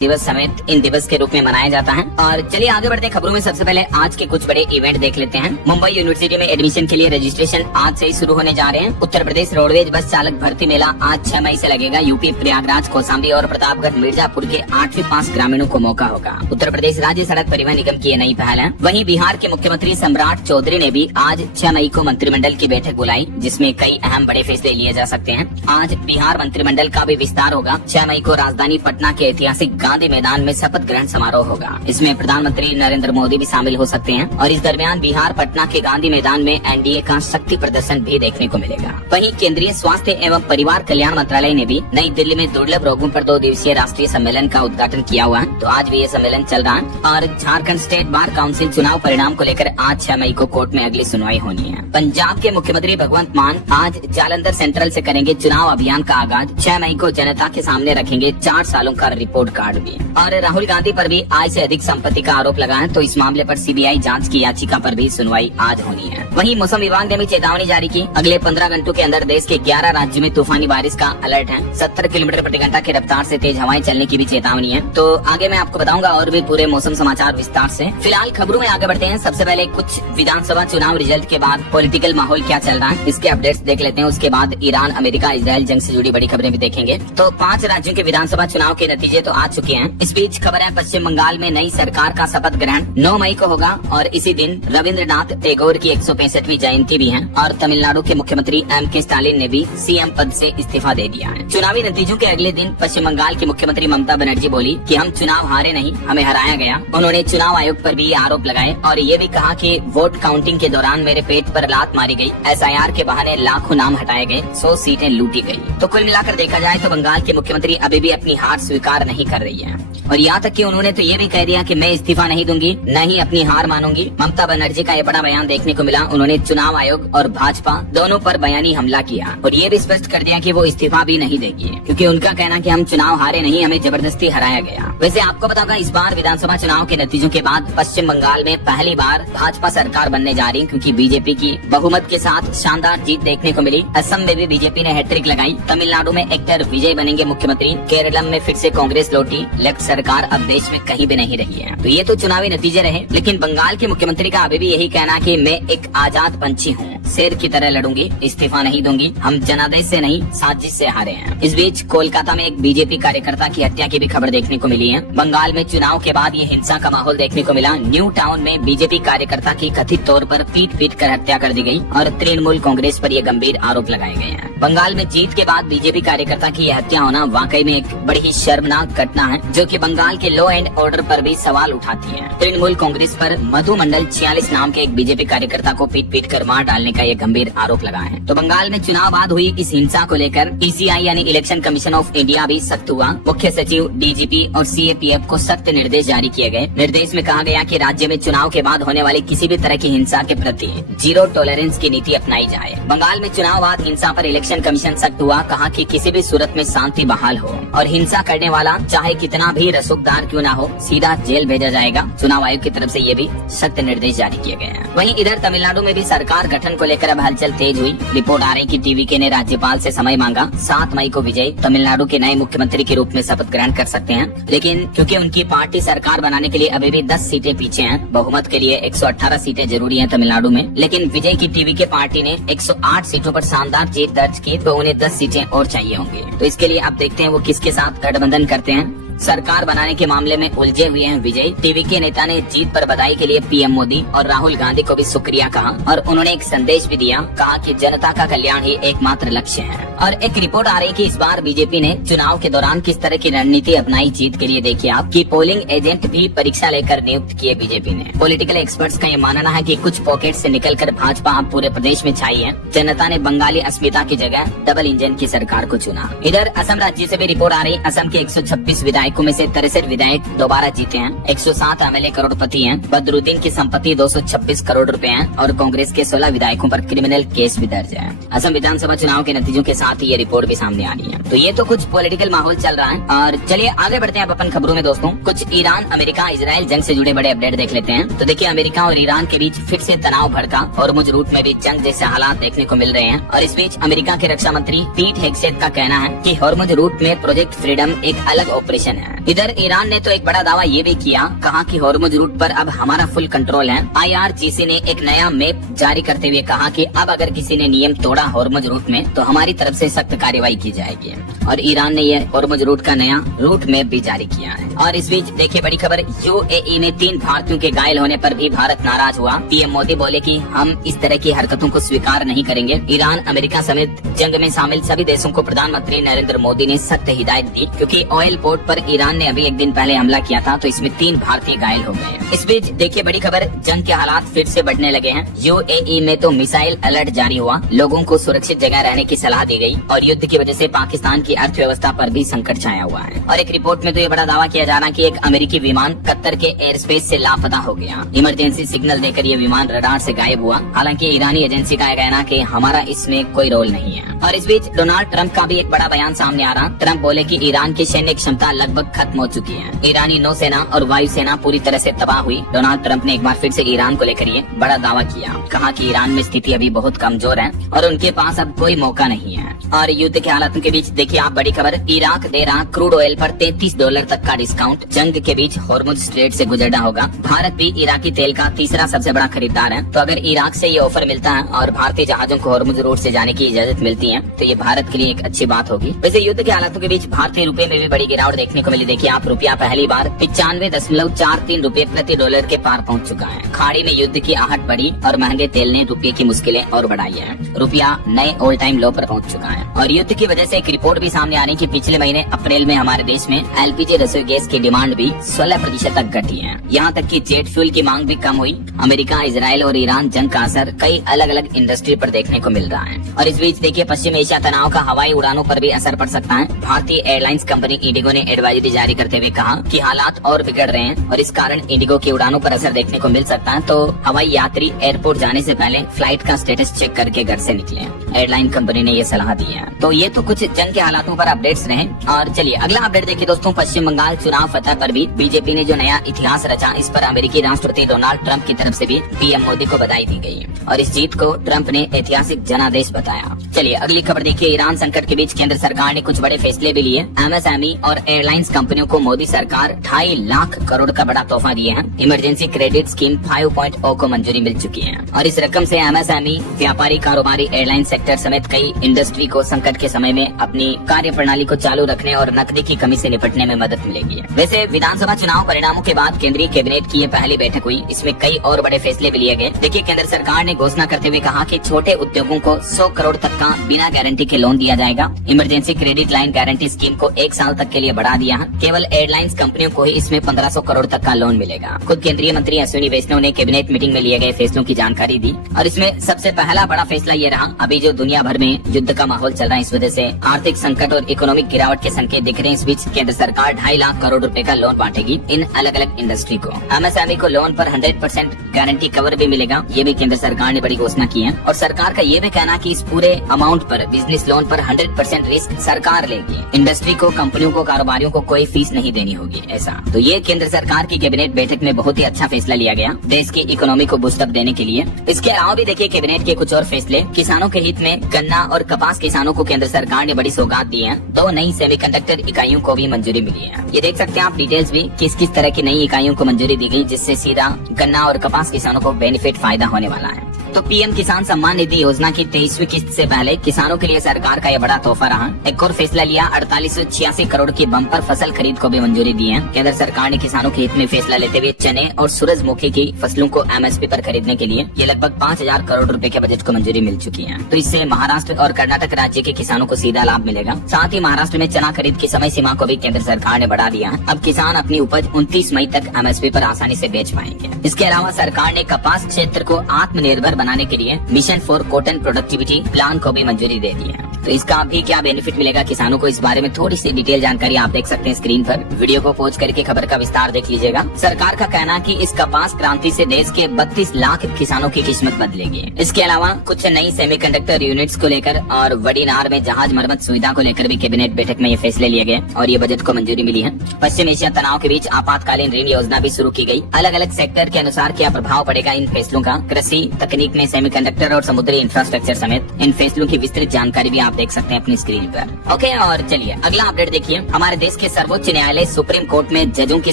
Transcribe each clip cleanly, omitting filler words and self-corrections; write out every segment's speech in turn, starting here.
दिवस समेत इन दिवस के रूप में मनाया जाता है। और चलिए आगे बढ़ते हैं खबरों में। सबसे पहले आज के कुछ बड़े इवेंट देख लेते हैं। मुंबई यूनिवर्सिटी में एडमिशन के लिए रजिस्ट्रेशन आज से ही शुरू होने जा रहे हैं। उत्तर प्रदेश रोडवेज बस चालक भर्ती मेला आज 6 मई से लगेगा। यूपी प्रयागराज, कौशाम्बी और प्रतापगढ़, मिर्जापुर के 8 पास ग्रामीणों को मौका होगा। उत्तर प्रदेश राज्य सड़क परिवहन निगम की ये नई पहल है। वहीं बिहार के मुख्यमंत्री सम्राट चौधरी ने भी आज 6 मई को मंत्रिमंडल की बैठक बुलाई, जिसमें कई अहम बड़े फैसले लिए जा सकते हैं। आज बिहार मंत्रिमंडल का भी विस्तार होगा। 6 मई को राजधानी पटना के ऐतिहासिक गांधी मैदान में शपथ ग्रहण समारोह होगा। इसमें प्रधानमंत्री नरेंद्र मोदी भी शामिल हो सकते हैं और इस दरमियान बिहार पटना के गांधी मैदान में एनडीए का शक्ति प्रदर्शन भी देखने को मिलेगा। वहीं केंद्रीय स्वास्थ्य एवं परिवार कल्याण मंत्रालय ने भी नई दिल्ली में दुर्लभ रोगों पर 2 दिवसीय राष्ट्रीय सम्मेलन का उद्घाटन किया हुआ है। तो आज भी ये सम्मेलन चल रहा है। और झारखंड स्टेट बार काउंसिल चुनाव परिणाम को लेकर आज 6 मई को कोर्ट में अगली सुनवाई होनी है। पंजाब के मुख्यमंत्री भगवंत मान आज जालंधर सेंट्रल से करेंगे चुनाव अभियान का आगाज। 6 मई को जनता के सामने रखेंगे 4 सालों का रिपोर्ट कार्ड भी। और राहुल गांधी पर भी आय से अधिक संपत्ति का आरोप लगा है, तो इस मामले पर सीबीआई जांच की याचिका पर भी सुनवाई आज होनी है। वहीं मौसम विभाग ने भी चेतावनी जारी की। अगले 15 घंटों के अंदर देश के 11 राज्यों में तूफानी बारिश का अलर्ट है। 70 किलोमीटर प्रति घंटा की रफ्तार से तेज हवाएं चलने की भी चेतावनी है। तो आगे मैं आपको बताऊंगा और भी पूरे मौसम समाचार विस्तार से। फिलहाल खबरों में आगे बढ़ते हैं। सबसे पहले कुछ विधानसभा चुनाव रिजल्ट के बाद पॉलिटिकल माहौल क्या चल रहा है, इसके अपडेट्स देख लेते हैं। उसके बाद ईरान अमेरिका इजरायल जंग से जुड़ी बड़ी खबरें भी देखेंगे। तो 5 राज्यों के विधानसभा चुनाव के नतीजे तो आ चुके हैं। इस बीच खबर है पश्चिम बंगाल में नई सरकार का शपथ ग्रहण 9 मई को होगा और इसी दिन रविंद्रनाथ टैगोर की 165वीं जयंती भी है। और तमिलनाडु के मुख्यमंत्री M.K. स्टालिन ने भी सीएम पद से इस्तीफा दे दिया है। चुनावी नतीजों के अगले दिन पश्चिम बंगाल की मुख्यमंत्री ममता बनर्जी बोली कि हम चुनाव हारे नहीं, हमें हराया गया। उन्होंने चुनाव आयोग पर भी आरोप लगाए और ये भी कहा कि वोट काउंटिंग के दौरान मेरे पेट पर लात मारी गई, SIR के बहाने लाखों नाम हटाए गए, 100 सीटें लूटी गई। तो कुल मिलाकर देखा जाए तो बंगाल की मुख्यमंत्री अभी भी अपनी हार स्वीकार नहीं कर रही है। और यहाँ तक कि उन्होंने तो ये भी कह दिया कि मैं इस्तीफा नहीं दूंगी, न ही अपनी हार मानूंगी। ममता बनर्जी का ये बड़ा बयान देखने को मिला। उन्होंने चुनाव आयोग और भाजपा दोनों पर बयानी हमला किया और ये भी स्पष्ट कर दिया कि वो इस्तीफा भी नहीं देगी, क्योंकि उनका कहना कि हम चुनाव हारे नहीं, हमें जबरदस्ती हराया गया। वैसे आपको बताऊंगा इस बार विधानसभा चुनाव के नतीजों के बाद पश्चिम बंगाल में पहली बार भाजपा सरकार बनने जा रही, क्योंकि बीजेपी की बहुमत के साथ शानदार जीत देखने को मिली। असम में भी बीजेपी ने हैट्रिक लगाई। तमिलनाडु में एक्टर विजय बनेंगे मुख्यमंत्री। केरलम में फिर से कांग्रेस लौटी। लेफ्ट सरकार अब देश में कहीं भी नहीं रही है। तो ये तो चुनावी नतीजे रहे, लेकिन बंगाल के मुख्यमंत्री का अभी भी यही कहना कि मैं एक आजाद पंछी हूँ, शेर की तरह लड़ूंगी, इस्तीफा नहीं दूंगी, हम जनादेश से नहीं साजिश से हारे हैं। इस बीच कोलकाता में एक बीजेपी कार्यकर्ता की हत्या की भी खबर देखने को मिली है। बंगाल में चुनाव के बाद ये हिंसा का माहौल देखने को मिला। न्यू टाउन में बीजेपी कार्यकर्ता की कथित तौर पर पीट कर हत्या कर दी गई और तृणमूल कांग्रेस पर ये गंभीर आरोप लगाए गए हैं। बंगाल में जीत के बाद बीजेपी कार्यकर्ता की यह हत्या होना वाकई में एक बड़ी ही शर्मनाक घटना है, जो कि बंगाल के लॉ एंड ऑर्डर पर भी सवाल उठाती है। तृणमूल कांग्रेस पर मधु मंडल 46 नाम के एक बीजेपी कार्यकर्ता को पीट कर मार डालने का ये गंभीर आरोप लगा है। तो बंगाल में चुनाव बाद हुई इस हिंसा को लेकर ECI यानी इलेक्शन कमीशन ऑफ इंडिया भी सख्त हुआ। मुख्य सचिव, DGP और CAPF को सख्त निर्देश जारी किए गए। निर्देश में कहा गया कि राज्य में चुनाव के बाद होने वाली किसी भी तरह की हिंसा के प्रति 0 टॉलरेंस की नीति अपनाई जाए। बंगाल में चुनाव बाद हिंसा पर इलेक्शन कमीशन सख्त हुआ। कहा कि किसी भी सूरत में शांति बहाल हो और हिंसा करने वाला चाहे कितना भी रसूखदार क्यों ना हो, सीधा जेल भेजा जाएगा। चुनाव आयोग की तरफ से ये भी सख्त निर्देश जारी किए गए हैं। वहीं इधर तमिलनाडु में भी सरकार गठन को लेकर अब हलचल तेज हुई। रिपोर्ट आ रही कि TVK ने राज्यपाल से समय मांगा। 7 मई को विजय तमिलनाडु के नए मुख्यमंत्री के रूप में शपथ ग्रहण कर सकते हैं, लेकिन क्योंकि उनकी पार्टी सरकार बनाने के लिए अभी भी 10 सीटें पीछे हैं। बहुमत के लिए 118 सीटें जरूरी हैं तमिलनाडु में, लेकिन विजय की TVK पार्टी ने 108 सीटों पर शानदार जीत दर्ज की, तो उन्हें 10 सीटें और चाहिए होंगी। तो इसके लिए आप देखते हैं वो किसके साथ गठबंधन करते हैं। सरकार बनाने के मामले में उलझे हुए हैं विजय। TVK नेता ने जीत पर बधाई के लिए PM मोदी और राहुल गांधी को भी शुक्रिया कहा और उन्होंने एक संदेश भी दिया। कहा कि जनता का कल्याण ही एकमात्र लक्ष्य है। और एक रिपोर्ट आ रही कि इस बार बीजेपी ने चुनाव के दौरान किस तरह की रणनीति अपनाई जीत के लिए। देखिए आप कि पोलिंग एजेंट भी परीक्षा लेकर नियुक्त किए बीजेपी ने। पॉलिटिकल एक्सपर्ट्स का ये मानना है कि कुछ पॉकेट से निकलकर भाजपा अब पूरे प्रदेश में छाई है। जनता ने बंगाली अस्मिता की जगह डबल इंजन की सरकार को चुना। इधर असम राज्य से भी रिपोर्ट आ रही। असम के 126 विधायकों में से 63 विधायक दोबारा जीते हैं। 107 MLA करोड़पति हैं। बदरुद्दीन की संपत्ति 226 करोड़ रुपए है और कांग्रेस के 16 विधायकों पर क्रिमिनल केस भी दर्ज है। असम विधानसभा चुनाव के नतीजों के साथ ही ये रिपोर्ट भी सामने आ रही है। तो ये तो कुछ पॉलिटिकल माहौल चल रहा है। और चलिए आगे बढ़ते हैं अब अपन खबरों में दोस्तों। कुछ ईरान अमेरिका इजराइल जंग से जुड़े बड़े अपडेट देख लेते हैं। तो देखिए अमेरिका और ईरान के बीच फिर से तनाव भड़का। हॉर्मुज रूट में भी जंग जैसे हालात देखने को मिल रहे हैं। और इस बीच अमेरिका के रक्षा मंत्री पीट हेगसेथ का कहना है कि हॉर्मुज रूट में प्रोजेक्ट फ्रीडम एक अलग ऑपरेशन है। इधर ईरान ने तो एक बड़ा दावा ये भी किया, कहा कि हॉर्मुज रूट पर अब हमारा फुल कंट्रोल है। IRGC ने एक नया मैप जारी करते हुए कहा कि अब अगर किसी ने नियम तोड़ा हॉर्मुज रूट में तो हमारी तरफ से सख्त कार्रवाई की जाएगी। और ईरान ने यह हॉर्मुज रूट का नया रूट मैप भी जारी किया है। और इस बीच देखिए बड़ी खबर, UAE में 3 भारतीयों के घायल होने पर भी भारत नाराज हुआ। PM मोदी बोले कि हम इस तरह की हरकतों को स्वीकार नहीं करेंगे। ईरान, अमेरिका समेत जंग में शामिल सभी देशों को प्रधानमंत्री नरेंद्र मोदी ने सख्त हिदायत दी, क्योंकि ऑयल पोर्ट पर ईरान ने अभी एक दिन पहले हमला किया था, तो इसमें 3 भारतीय घायल हो गए। इस बीच देखिए बड़ी खबर, जंग के हालात फिर से बढ़ने लगे हैं। UAE में तो मिसाइल अलर्ट जारी हुआ, लोगों को सुरक्षित जगह रहने की सलाह दी गई और युद्ध की वजह से पाकिस्तान की अर्थव्यवस्था पर भी संकट छाया हुआ है। और एक रिपोर्ट में तो ये बड़ा दावा किया जा रहा है कि एक अमेरिकी विमान कतर के एयर स्पेस से लापता हो गया। इमरजेंसी सिग्नल देकर ये विमान रडार से गायब हुआ। हालांकि ईरानी एजेंसी का कहना कि हमारा इसमें कोई रोल नहीं है। और इस बीच डोनाल्ड ट्रंप का भी एक बड़ा बयान सामने आ रहा। ट्रंप बोले कि ईरान की सैन्य क्षमता लगभग खत्म हो चुकी है। ईरानी नौसेना और वायुसेना पूरी तरह से तबाह हुई। डोनाल्ड ट्रंप ने एक बार फिर से ईरान को लेकर ये बड़ा दावा किया, कहा कि ईरान में स्थिति अभी बहुत कमजोर है और उनके पास अब कोई मौका नहीं है। और युद्ध के हालातों के बीच देखिए आप बड़ी खबर, इराक दे रहा क्रूड ऑयल पर $33 तक का डिस्काउंट। जंग के बीच हॉर्मुज स्ट्रेट से गुजरना होगा। भारत भी इराकी तेल का तीसरा सबसे बड़ा खरीदार है, तो अगर इराक से ये ऑफर मिलता है और भारतीय जहाजों को हॉर्मुज रोड से जाने की इजाजत मिलती है तो ये भारत के लिए एक अच्छी बात होगी। वैसे युद्ध के हालातों के बीच भारतीय रुपए में भी बड़ी गिरावट देखने को मिली। देखिए आप, रुपया पहली बार 95.43 रुपए प्रति डॉलर के पार पहुंच चुका है। खाड़ी में युद्ध की आहट बढ़ी और महंगे तेल ने रुपये की मुश्किलें और बढ़ाई है। रुपया नए ऑल टाइम लो पर पहुंच चुका है। और युद्ध की वजह से एक रिपोर्ट भी सामने आ रही कि पिछले महीने अप्रैल में हमारे देश में LPG रसोई गैस की डिमांड भी 16% तक घटी है। यहाँ तक कि जेट फ्यूल की मांग भी कम हुई। अमेरिका, इजराइल और ईरान जंग का असर कई अलग अलग इंडस्ट्री पर देखने को मिल रहा है। और इस बीच देखिए पश्चिम एशिया तनाव का हवाई उड़ानों पर भी असर पड़ सकता है। भारतीय एयरलाइंस कंपनी इंडिगो ने एडवाइजरी जारी करते हुए कहा कि हालात और बिगड़ रहे हैं और इस कारण इंडिगो की उड़ानों पर असर देखने को मिल सकता है। तो हवाई यात्री एयरपोर्ट जाने से पहले फ्लाइट का स्टेटस चेक करके घर से निकलें। एयरलाइन कंपनी ने ये सलाह दी है। तो ये तो कुछ जंग के हालातों पर अपडेट्स रहे। और चलिए अगला अपडेट देखिए दोस्तों, पश्चिम बंगाल चुनाव फतह पर भी बीजेपी ने जो नया इतिहास रचा, इस पर अमेरिकी राष्ट्रपति डोनाल्ड ट्रंप की तरफ से भी PM मोदी को बधाई दी गई और इस जीत को ट्रंप ने ऐतिहासिक जनादेश बताया। चलिए अगली खबर देखिए, ईरान संकट के बीच केंद्र सरकार ने कुछ बड़े फैसले भी लिए। MSME और एयरलाइंस कंपनियों को मोदी सरकार 2.5 लाख करोड़ का बड़ा तोहफा दिए हैं। इमरजेंसी क्रेडिट स्कीम 5.0 को मंजूरी मिल चुकी है और इस रकम से MSME, व्यापारी, कारोबारी, एयरलाइन सेक्टर समेत कई इंडस्ट्री को संकट के समय में अपनी कार्य प्रणाली को चालू रखने और नकदी की कमी से निपटने में मदद मिलेगी। वैसे विधानसभा चुनाव परिणामों के बाद केंद्रीय कैबिनेट की ये पहली बैठक हुई। इसमें कई और बड़े फैसले भी लिए गए। देखिए केंद्र सरकार ने घोषणा करते हुए कहा कि छोटे उद्योगों को 100 करोड़ तक का बिना गारंटी के लोन दिया जाएगा। Emergency credit line guarantee scheme को 1 साल तक के लिए बढ़ा दिया है। केवल एयरलाइंस कंपनियों को ही इसमें 1500 करोड़ तक का लोन मिलेगा। खुद केंद्रीय मंत्री अश्विनी वैष्णव ने कैबिनेट मीटिंग में लिए गए फैसलों की जानकारी दी और इसमें सबसे पहला बड़ा फैसला ये रहा, अभी जो दुनिया भर में युद्ध का माहौल चल रहा है, इस वजह से आर्थिक संकट और इकोनॉमिक गिरावट के संकेत दिख रहे हैं। इस बीच केंद्र सरकार 2.5 लाख करोड़ रुपए का लोन बांटेगी इन अलग अलग इंडस्ट्री को। MSME को लोन पर 100% गारंटी कवर भी मिलेगा, ये भी केंद्र सरकार ने बड़ी घोषणा की है। और सरकार का ये भी कहना कि इस पूरे अमाउंट पर, बिजनेस लोन पर 100% रिस्क सरकार लेगी। इंडस्ट्री को, कंपनियों को, कारोबारियों को कोई फीस नहीं देनी होगी ऐसा। तो ये केंद्र सरकार की कैबिनेट बैठक में बहुत ही अच्छा फैसला लिया गया देश की इकोनॉमी को बूस्टअप देने के लिए। इसके अलावा भी देखिए कैबिनेट के कुछ और फैसले, किसानों के हित में गन्ना और कपास किसानों को केंद्र सरकार ने बड़ी सौगात दी है। 2 नई सेमीकंडक्टर इकाइयों को भी मंजूरी मिली है। ये देख सकते हैं आप डिटेल्स भी, किस किस तरह की नई इकाइयों को मंजूरी दी गई, जिससे सीधा गन्ना और कपास किसानों को बेनिफिट फायदा होने वाला है। तो PM किसान सम्मान निधि योजना की 23वीं किस्त से पहले किसानों के लिए सरकार का यह बड़ा तोहफा रहा। एक और फैसला लिया, 4886 करोड़ की बम्पर फसल खरीद को भी मंजूरी दी है। केंद्र सरकार ने किसानों के हित में फैसला लेते हुए चने और सूरजमुखी की फसलों को MSP पर खरीदने के लिए ये लगभग 5000 करोड़ रुपए के बजट को मंजूरी मिल चुकी है। तो इससे महाराष्ट्र और कर्नाटक राज्य के किसानों को सीधा लाभ मिलेगा। साथ ही महाराष्ट्र में चना खरीद की समय सीमा को भी केंद्र सरकार ने बढ़ा दिया है। अब किसान अपनी उपज 29 मई तक MSP पर आसानी से बेच पाएंगे। इसके अलावा सरकार ने कपास क्षेत्र को आत्मनिर्भर बनाने के लिए mission for cotton productivity plan को भी मंजूरी दे दी है। तो इसका भी क्या बेनिफिट मिलेगा किसानों को, इस बारे में थोड़ी सी डिटेल जानकारी आप देख सकते हैं स्क्रीन पर। वीडियो को पॉज करके खबर का विस्तार देख लीजिएगा। सरकार का कहना है कि इस कपास क्रांति से देश के 32 लाख किसानों की किस्मत बदलेगी। इसके अलावा कुछ नई सेमीकंडक्टर यूनिट्स को लेकर और वडीनार में जहाज मरम्मत सुविधा को लेकर भी कैबिनेट बैठक में ये फैसले लिए गए और ये बजट को मंजूरी मिली है। पश्चिम एशिया तनाव के बीच आपातकालीन ऋण योजना भी शुरू की गई। अलग अलग सेक्टर के अनुसार क्या प्रभाव पड़ेगा इन फैसलों का, कृषि, तकनीक में सेमीकंडक्टर और समुद्री इंफ्रास्ट्रक्चर समेत इन फैसलों की विस्तृत जानकारी भी आप देख सकते हैं अपनी स्क्रीन पर। ओके, और चलिए अगला अपडेट देखिए। हमारे देश के सर्वोच्च न्यायालय सुप्रीम कोर्ट में जजों की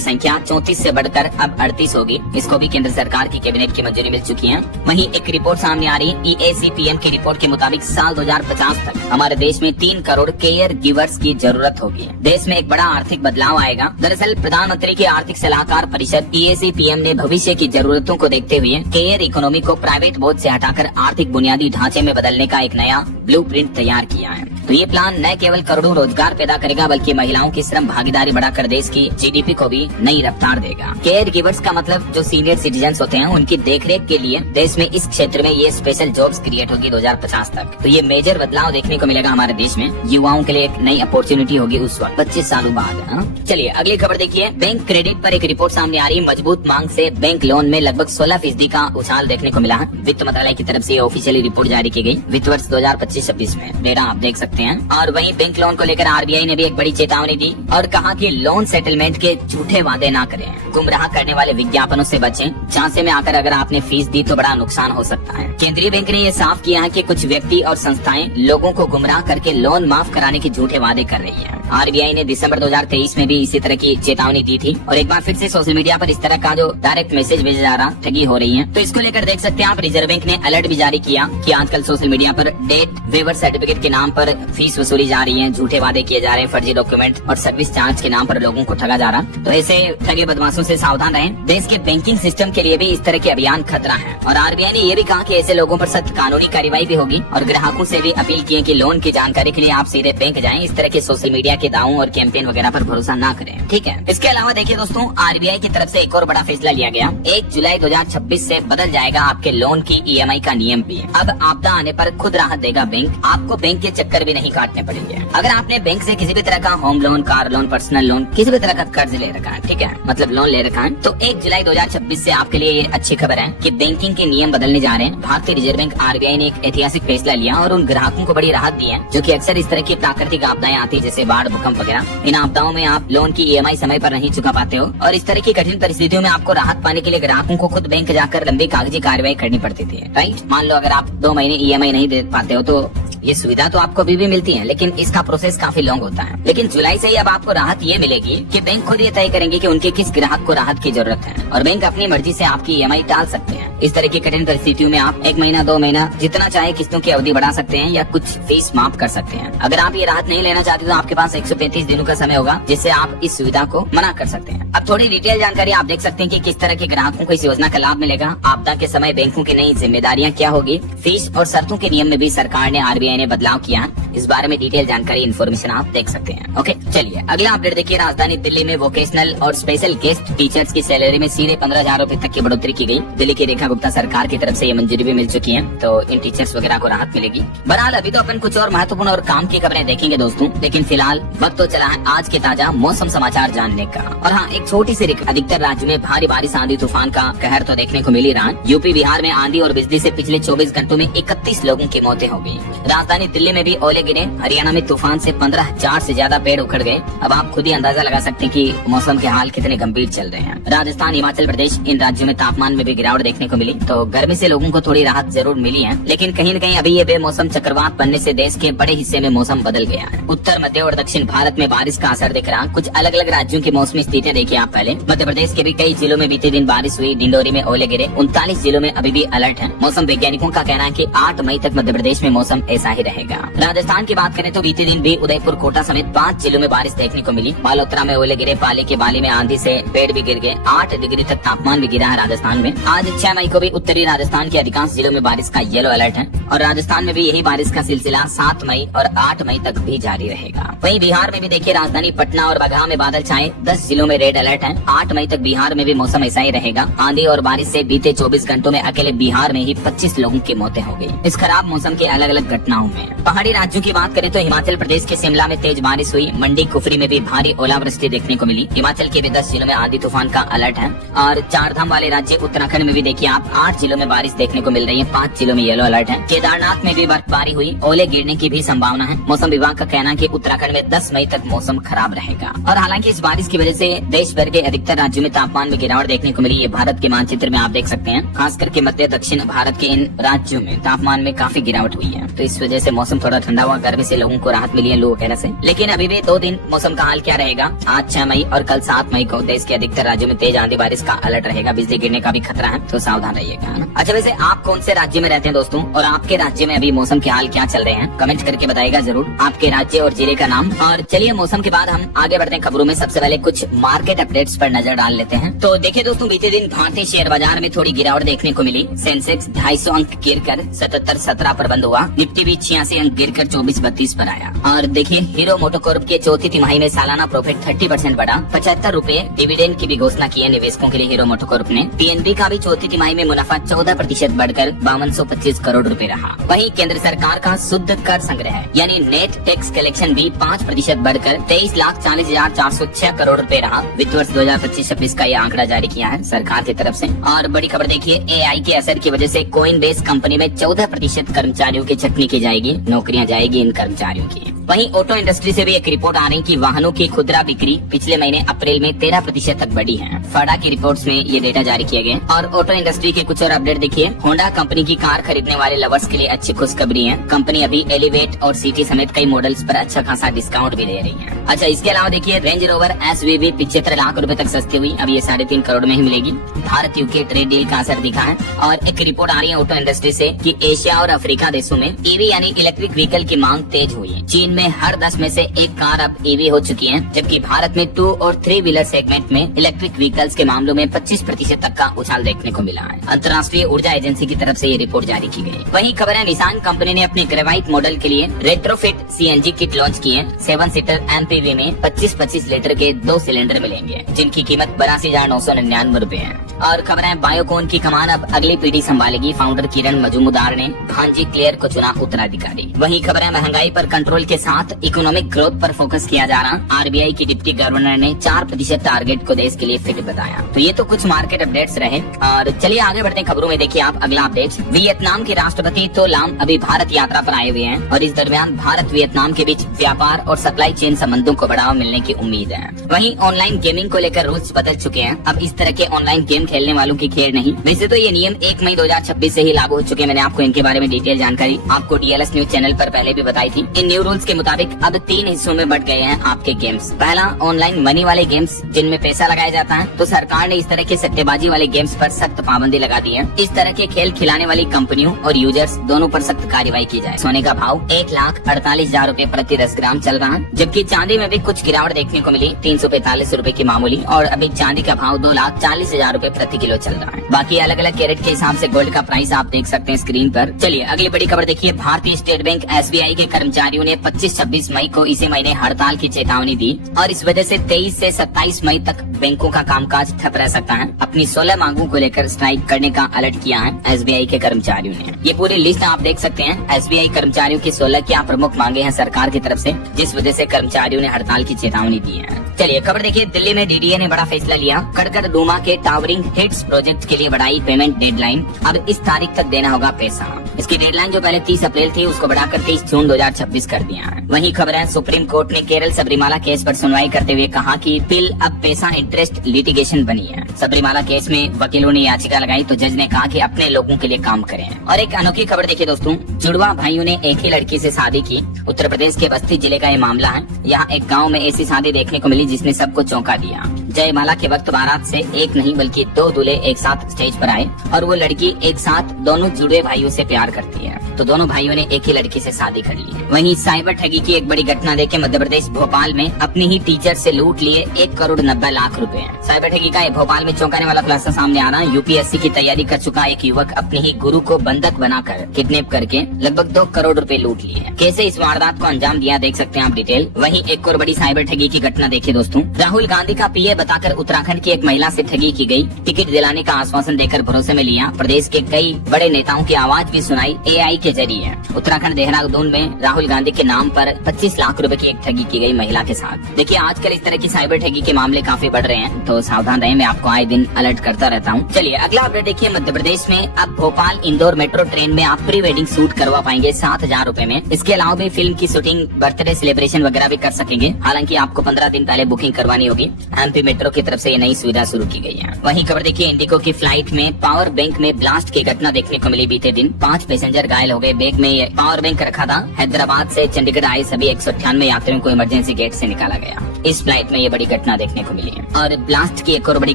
संख्या 34 से बढ़कर अब 38 होगी। इसको भी केंद्र सरकार की कैबिनेट की मंजूरी मिल चुकी है। वहीं एक रिपोर्ट सामने आ रही है, EACPM की रिपोर्ट के मुताबिक साल 2050 तक हमारे देश में 3 करोड़ केयर गिवर्स की जरूरत होगी। देश में एक बड़ा आर्थिक बदलाव आएगा। दरअसल प्रधानमंत्री की आर्थिक सलाहकार परिषद EACPM ने भविष्य की जरूरतों को देखते हुए केयर इकोनॉमी को प्राइवेट बोझ से हटाकर आर्थिक बुनियादी ढांचे में बदलने का एक नया ब्लूप्रिंट तैयार किया है। तो ये प्लान न केवल करोड़ों रोजगार पैदा करेगा बल्कि महिलाओं की श्रम भागीदारी बढ़ाकर देश की GDP को भी नई रफ्तार देगा। केयर गिवर्स का मतलब जो सीनियर सिटीजन्स होते हैं उनकी देखरेख के लिए देश में इस क्षेत्र में ये स्पेशल जॉब्स क्रिएट होगी 2050 तक। तो ये मेजर बदलाव देखने को मिलेगा हमारे देश में। युवाओं के लिए एक नई अपॉर्चुनिटी होगी उस वक्त 25 सालों बाद। चलिए अगली खबर देखिए। बैंक क्रेडिट पर एक रिपोर्ट सामने आ रही है। मजबूत मांग से बैंक लोन में लगभग 16% का उछाल देखने को मिला है। वित्त मंत्रालय की तरफ से ऑफिशियली रिपोर्ट जारी की गई वित्त वर्ष 2025-26 में। डेटा आप देख सकते हैं। और वहीं बैंक लोन को लेकर RBI ने भी एक बड़ी चेतावनी दी और कहा कि लोन सेटलमेंट के झूठे वादे ना करें, गुमराह करने वाले विज्ञापनों से बचें। झांसे में आकर अगर आपने फीस दी तो बड़ा नुकसान हो सकता है। केंद्रीय बैंक ने ये साफ किया है कि कुछ व्यक्ति और संस्थाएं लोगों को गुमराह करके लोन माफ कराने के झूठे वादे कर रही है। RBI ने दिसंबर 2023 में भी इसी तरह की चेतावनी दी थी और एक बार फिर से सोशल मीडिया पर इस तरह का जो डायरेक्ट मैसेज भेजा जा रहा ठगी हो रही है। तो इसको लेकर देख सकते हैं आप, रिजर्व बैंक ने अलर्ट भी जारी किया कि आजकल सोशल मीडिया पर डेट वेवर सर्टिफिकेट के नाम पर फीस वसूली जा रही है, झूठे वादे किए जा रहे हैं, फर्जी डॉक्यूमेंट और सर्विस चार्ज के नाम पर लोगों को ठगा जा रहा। तो ऐसे ठगे बदमाशों से सावधान रहें। देश के बैंकिंग सिस्टम के लिए भी इस तरह के अभियान खतरा है। और RBI ने ये भी कहा कि ऐसे लोगों पर सख्त कानूनी कार्रवाई भी होगी और ग्राहकों से भी अपील की है कि लोन की जानकारी के लिए आप सीधे बैंक जाएं। इस तरह के सोशल मीडिया के दावों और कैंपेन वगैरह पर भरोसा ना करें। ठीक है। इसके अलावा देखिए दोस्तों, RBI की तरफ से एक और बड़ा फैसला लिया गया। 1 जुलाई 2026 से बदल जाएगा आपके लोन की EMI का नियम भी। अब आपदा आने पर खुद राहत देगा बैंक, आपको बैंक के चक्कर भी नहीं काटने पड़ेंगे। अगर आपने बैंक से किसी भी तरह का home loan, car loan, personal loan, किसी भी तरह का कर्ज ले रखा है, ठीक है, मतलब लोन ले रखा है, तो 1 जुलाई 2026 से आपके लिए ये अच्छी खबर है कि बैंकिंग के नियम बदलने जा रहे हैं। भारतीय रिजर्व बैंक RBI ने एक ऐतिहासिक फैसला लिया और उन ग्राहकों को बड़ी राहत दी है जो कि अक्सर इस तरह की प्राकृतिक आपदाएं आती है जैसे बाढ़, भूकंप वगैरह। इन आपदाओं में आप लोन की EMI समय पर नहीं चुका पाते हो और इस तरह की कठिन परिस्थितियों में आपको राहत पाने के लिए ग्राहकों को खुद बैंक जाकर लंबी कागजी कार्रवाई करनी पड़ती थी। राइट, मान लो अगर आप 2 महीने EMI नहीं दे पाते हो तो ये सुविधा तो आपको अभी भी मिलती है, लेकिन इसका प्रोसेस काफी लॉन्ग होता है। लेकिन जुलाई से ही अब आपको राहत ये मिलेगी कि बैंक खुद ये तय करेंगे कि उनके किस ग्राहक को राहत की जरूरत है और बैंक अपनी मर्जी से आपकी EMI टाल सकते हैं। इस तरह की कठिन परिस्थितियों में आप 1 महीना, 2 महीना जितना चाहे किस्तों की अवधि बढ़ा सकते हैं या कुछ फीस माफ कर सकते हैं। अगर आप ये राहत नहीं लेना चाहते तो आपके पास 135 दिनों का समय होगा जिससे आप इस सुविधा को मना कर सकते हैं। अब थोड़ी डिटेल जानकारी आप देख सकते हैं कि किस तरह के ग्राहकों को इस योजना का लाभ मिलेगा, आपदा के समय बैंकों की नई जिम्मेदारियां क्या होगी, फीस और शर्तों के नियम में भी सरकार ने RBI ने बदलाव किया। इस बारे में डिटेल जानकारी इन्फॉर्मेशन आप देख सकते हैं। ओके, चलिए अगला अपडेट देखिए। राजधानी दिल्ली में वोकेशनल और स्पेशल गेस्ट टीचर्स की सैलरी में सीधे 15,000 रूपए तक की बढ़ोतरी की गई। दिल्ली की रेखा गुप्ता सरकार की तरफ से ये मंजूरी भी मिल चुकी है, तो इन टीचर्स वगैरह को राहत मिलेगी। बहरहाल अभी तो अपन कुछ और महत्वपूर्ण और काम की खबरें देखेंगे दोस्तों, लेकिन फिलहाल वक्त तो चला है आज के ताजा मौसम समाचार जानने का। और हाँ, एक छोटी सी अधिकतर राज्यों में भारी बारिश, आंधी तूफान का कहर तो देखने को मिल ही रहा। यूपी बिहार में आंधी और बिजली से पिछले 24 घंटों में 31 लोगों की मौतें हो गई। राजधानी दिल्ली में भी ओले गिरे। हरियाणा में तूफान से 15,000 से ज्यादा पेड़ उखड़ गए। अब आप खुद ही अंदाजा लगा सकते हैं कि मौसम के हाल कितने गंभीर चल रहे हैं। राजस्थान, हिमाचल प्रदेश, इन राज्यों में तापमान में भी गिरावट देखने को मिली, तो गर्मी से लोगों को थोड़ी राहत जरूर मिली है। लेकिन कहीं न कहीं अभी ये बेमौसम चक्रवात बनने से देश के बड़े हिस्से में मौसम बदल गया है। उत्तर, मध्य और दक्षिण भारत में बारिश का असर दिख रहा। कुछ अलग अलग राज्यों की मौसमी स्थितियां देखिए आप पहले। मध्य प्रदेश के भी कई जिलों में बीते दिन बारिश हुई। डिंडोरी में ओले गिरे। 39 जिलों में अभी भी अलर्ट है। मौसम वैज्ञानिकों का कहना है कि 8 मई तक मध्य प्रदेश में मौसम ऐसा ही रहेगा। राजस्थान की बात करें तो बीते दिन भी उदयपुर, कोटा समेत 5 जिलों में बारिश देखने को मिली। बालोतरा में ओले गिरे। पाली के बाली में आंधी से पेड़ भी गिर गए। 8 डिग्री तक तापमान भी गिरा है राजस्थान में। आज 6 मई को भी उत्तरी राजस्थान के अधिकांश जिलों में बारिश का येलो अलर्ट है और राजस्थान में भी यही बारिश का सिलसिला 7 मई और 8 मई तक भी जारी रहेगा। वहीं बिहार में भी देखिए, राजधानी पटना और बगहा में बादल छाए। 10 जिलों में रेड अलर्ट है। 8 मई तक बिहार में भी मौसम ऐसा ही रहेगा। आंधी और बारिश से बीते 24 घंटों में अकेले बिहार में ही 25 लोगों की मौतें हो गई इस खराब मौसम के अलग अलग घटनाओं में। पहाड़ी राज्यों की बात करें तो हिमाचल प्रदेश के शिमला में तेज बारिश हुई। मंडी, कुफरी में भी भारी ओलावृष्टि देखने को मिली। हिमाचल के भी 10 जिलों में आंधी तूफान का अलर्ट है और 4 धाम वाले राज्य उत्तराखंड में भी देखिए आप 8 जिलों में बारिश देखने को मिल रही है। 5 जिलों में येलो अलर्ट है। केदारनाथ में भी बर्फबारी हुई। ओले गिरने की भी संभावना है। मौसम विभाग का कहना है कि उत्तराखंड में 10 मई तक मौसम खराब रहेगा। और हालांकि इस बारिश की वजह से देश भर के अधिकतर राज्यों में तापमान में गिरावट देखने को मिली। ये भारत के मानचित्र में आप देख सकते हैं। खासकर के मध्य दक्षिण भारत के इन राज्यों में तापमान में काफी गिरावट हुई है। तो इस वजह से मौसम थोड़ा ठंडा हुआ, गर्मी से लोगों को राहत मिली है लू वगैरह से। लेकिन अभी भी 2 दिन मौसम का हाल क्या रहेगा, आज 6 मई और कल 7 मई को देश के अधिकतर राज्यों में तेज आंधी बारिश का अलर्ट रहेगा, बिजली गिरने का भी खतरा है, तो सावधान रहिएगा। अच्छा, वैसे आप कौन से राज्य में रहते हैं दोस्तों, और आपके राज्य में अभी मौसम के हाल क्या चल रहे हैं, कमेंट करके बताइएगा जरूर आपके राज्य और जिले का नाम। और चलिए मौसम के बाद हम आगे बढ़ते हैं खबरों में। सबसे पहले कुछ मार्केट अपडेट्स पर नजर डाल लेते हैं। तो देखिए दोस्तों, बीते दिन भारतीय शेयर बाजार में थोड़ी गिरावट देखने को मिली। सेंसेक्स 250 अंक गिरकर 7717 पर बंद हुआ। निफ्टी भी 86 अंक गिरकर 2432 पर आया। और देखिए हीरो मोटोकॉर्प के चौथी तिमाही में सालाना प्रॉफिट 30% बढ़ा। 75 रूपए डिविडेंड की भी घोषणा की है निवेशकों के लिए हीरो मोटोकॉर्प ने। पीएनबी का भी चौथी तिमाही में मुनाफा 14% बढ़कर 5225 करोड़ रुपए रहा। वहीं केंद्र सरकार का शुद्ध कर संग्रह यानी नेट टैक्स कलेक्शन भी 5% बढ़कर 23,40,406 करोड़ रुपए रहा। वित्त वर्ष 2025-26 का ये आंकड़ा जारी किया है सरकार की तरफ से। और बड़ी खबर देखिए, एआई के असर की वजह से कोइनबेस कंपनी में 14% कर्मचारियों की छटनी की जाएगी, नौकरियां जाएगी इन कर्मचारियों की। वहीं ऑटो इंडस्ट्री से भी एक रिपोर्ट आ रही कि वाहनों की खुदरा बिक्री पिछले महीने अप्रैल में 13% तक बढ़ी है। फडा की रिपोर्ट्स में ये डेटा जारी किए गए। और ऑटो इंडस्ट्री के कुछ और अपडेट देखिए। होंडा कंपनी की कार खरीदने वाले लवर्स के लिए अच्छी खुशखबरी है। कंपनी अभी एलिवेट और सिटी समेत कई मॉडल्स पर अच्छा खासा डिस्काउंट भी दे रही है। अच्छा, इसके अलावा देखिए रेंज रोवर SUV 75 लाख रुपए तक सस्ती हुई, अब ये 3.5 करोड़ में ही मिलेगी। भारत यूके ट्रेड डील का असर दिखा है। और एक रिपोर्ट आ रही है ऑटो इंडस्ट्री से कि एशिया और अफ्रीका देशों में ईवी यानी इलेक्ट्रिक व्हीकल की मांग तेज हुई है। चीन में हर 10 में से एक कार अब ईवी हो चुकी है, जबकि भारत में 2 और 3 व्हीलर सेगमेंट में इलेक्ट्रिक व्हीकल्स के मामलों में 25% तक का उछाल देखने को मिला है। अंतर्राष्ट्रीय ऊर्जा एजेंसी की तरफ से ये रिपोर्ट जारी की गई। वहीं खबर है निसान कंपनी ने अपने ग्रेवाइट मॉडल के लिए रेट्रोफिट CNG किट लॉन्च की है। 7 सीटर MPV में 25-25 लीटर के 2 सिलेंडर मिलेंगे, जिनकी कीमत 82,999 रूपए है। और खबर है बायोकॉन की कमान अब अगली पीढ़ी संभालेगी, फाउंडर किरण मजूमदार ने भांजी क्लियर को चुना उत्तराधिकारी। वहीं खबर है महंगाई पर कंट्रोल के साथ इकोनॉमिक ग्रोथ पर फोकस किया जा रहा। RBI की डिप्टी गवर्नर ने 4% टारगेट को देश के लिए फिट बताया। तो ये तो कुछ मार्केट अपडेट्स रहे। और चलिए आगे बढ़ते हैं खबरों में। देखिए आप अगला अपडेट, वियतनाम के राष्ट्रपति तो लाम अभी भारत यात्रा पर आए हुए हैं और इस दरमियान भारत वियतनाम के बीच व्यापार और सप्लाई चेन संबंधों को बढ़ावा मिलने की उम्मीद है। वहीं ऑनलाइन गेमिंग को लेकर रूल्स बदल चुके हैं। अब इस तरह के ऑनलाइन गेम खेलने वालों की खेल नहीं। वैसे तो ये नियम 1 मई 2026 से ही लागू हो चुके हैं। मैंने आपको इनके बारे में डिटेल जानकारी आपको DLS न्यूज चैनल पर पहले भी बताई थी। इन न्यू रूल्स के मुताबिक अब 3 हिस्सों में बट गए हैं आपके गेम्स। पहला, ऑनलाइन मनी वाले गेम्स जिनमें पैसा लगाया जाता है। तो सरकार ने इस तरह के सट्टेबाजी वाले गेम्स पर सख्त पाबंदी लगा दी है। इस तरह के खेल खिलाने वाली कंपनियों और यूजर्स दोनों पर सख्त कार्रवाई की जाए। सोने का भाव 1,48,000 रूपए प्रति 10 ग्राम चल रहा है, जबकि चांदी में भी कुछ गिरावट देखने को मिली। 345 रूपए की मामूली, और अभी चांदी का भाव 2,40,000 रूपए प्रति किलो चल रहा है। बाकी अलग अलग कैरेट के हिसाब से गोल्ड का प्राइस आप देख सकते हैं स्क्रीन पर। चलिए अगली बड़ी खबर देखिए। भारतीय स्टेट बैंक SBI के कर्मचारियों ने 25-26 मई को इसी महीने हड़ताल की चेतावनी दी और इस वजह से 23 से 27 मई तक बैंकों का कामकाज ठप रह सकता है। अपनी 16 मांगों को लेकर स्ट्राइक करने का अलर्ट किया है SBI के कर्मचारियों ने। ये पूरी लिस्ट आप देख सकते हैं। SBI कर्मचारियों की 16 क्या प्रमुख मांगे हैं सरकार की तरफ से, जिस वजह से कर्मचारियों ने हड़ताल की चेतावनी दी है। चलिए खबर देखिए। दिल्ली में DDA ने बड़ा फैसला लिया। कड़कड़ डूमा के टावरिंग हिट्स प्रोजेक्ट के लिए बढ़ाई पेमेंट डेडलाइन। अब इस तारीख तक देना होगा पैसा। इसकी डेडलाइन जो पहले 30 अप्रैल थी उसको बढ़ाकर 30 जून 2026 कर दिया है। वहीं खबर है सुप्रीम कोर्ट ने केरल सबरीमाला केस पर सुनवाई करते हुए कहा कि बिल अब पैसा इंटरेस्ट लिटिगेशन बनी है। सबरीमाला केस में वकीलों ने याचिका लगाई तो जज ने कहा कि अपने लोगों के लिए काम करें। और एक अनोखी खबर देखिए दोस्तों, जुड़वा भाइयों ने एक ही लड़की से शादी की। उत्तर प्रदेश के बस्ती जिले का ये मामला है। यहाँ एक गाँव में ऐसी शादी देखने को मिली जिसने सबको चौंका दिया। जयमाला के वक्त बारात से एक नहीं बल्कि 2 दूल्हे एक साथ स्टेज पर आए और वो लड़की एक साथ दोनों जुड़वे भाइयों से प्यार करती है, तो दोनों भाइयों ने एक ही लड़की से शादी कर ली। वहीं साइबर ठगी की एक बड़ी घटना देखे। मध्य प्रदेश भोपाल में अपनी ही टीचर से लूट लिए 1,90,00,000 रुपए। साइबर ठगी का भोपाल में चौंकाने वाला खुलासा सामने आ रहा है। UPSC की तैयारी कर चुका एक युवक अपनी ही गुरु को बंधक बनाकर किडनैप करके लगभग 2 करोड़ रुपए लूट लिए। कैसे इस वारदात को अंजाम दिया देख सकते हैं आप डिटेल। वहीं एक और बड़ी साइबर ठगी की घटना देखिए दोस्तों। राहुल गांधी का PA बताकर उत्तराखंड की एक महिला से ठगी की गई। टिकट दिलाने का आश्वासन देकर भरोसे में लिया। प्रदेश के कई बड़े नेताओं की आवाज भी सुनाई AI के जरिए। उत्तराखंड देहरादून में राहुल गांधी के नाम पर 25 लाख रुपए की एक ठगी की गई महिला के साथ। देखिए आजकल इस तरह की साइबर ठगी के मामले काफी बढ़ रहे हैं, तो सावधान रहें। मैं आपको आए दिन अलर्ट करता रहता हूँ। चलिए अगला अपडेट देखिए। मध्य प्रदेश में अब भोपाल इंदौर मेट्रो ट्रेन में आप प्री वेडिंग शूट करवा पाएंगे 7,000 रूपए में। इसके अलावा भी फिल्म की शूटिंग, बर्थडे सेलिब्रेशन वगैरह भी कर सकेंगे। हालांकि आपको 15 दिन पहले बुकिंग करवानी होगी। MP में ऑपरेटरों की तरफ से ये नई सुविधा शुरू की गई है। वहीं खबर देखिए, इंडिगो की फ्लाइट में पावर बैंक में ब्लास्ट की घटना देखने को मिली बीते दिन। 5 पैसेंजर घायल हो गए। बैग में ये पावर बैंक रखा था। हैदराबाद से चंडीगढ़ आए सभी 198 यात्रियों को इमरजेंसी गेट से निकाला गया। इस फ्लाइट में ये बड़ी घटना देखने को मिली है। और ब्लास्ट की एक और बड़ी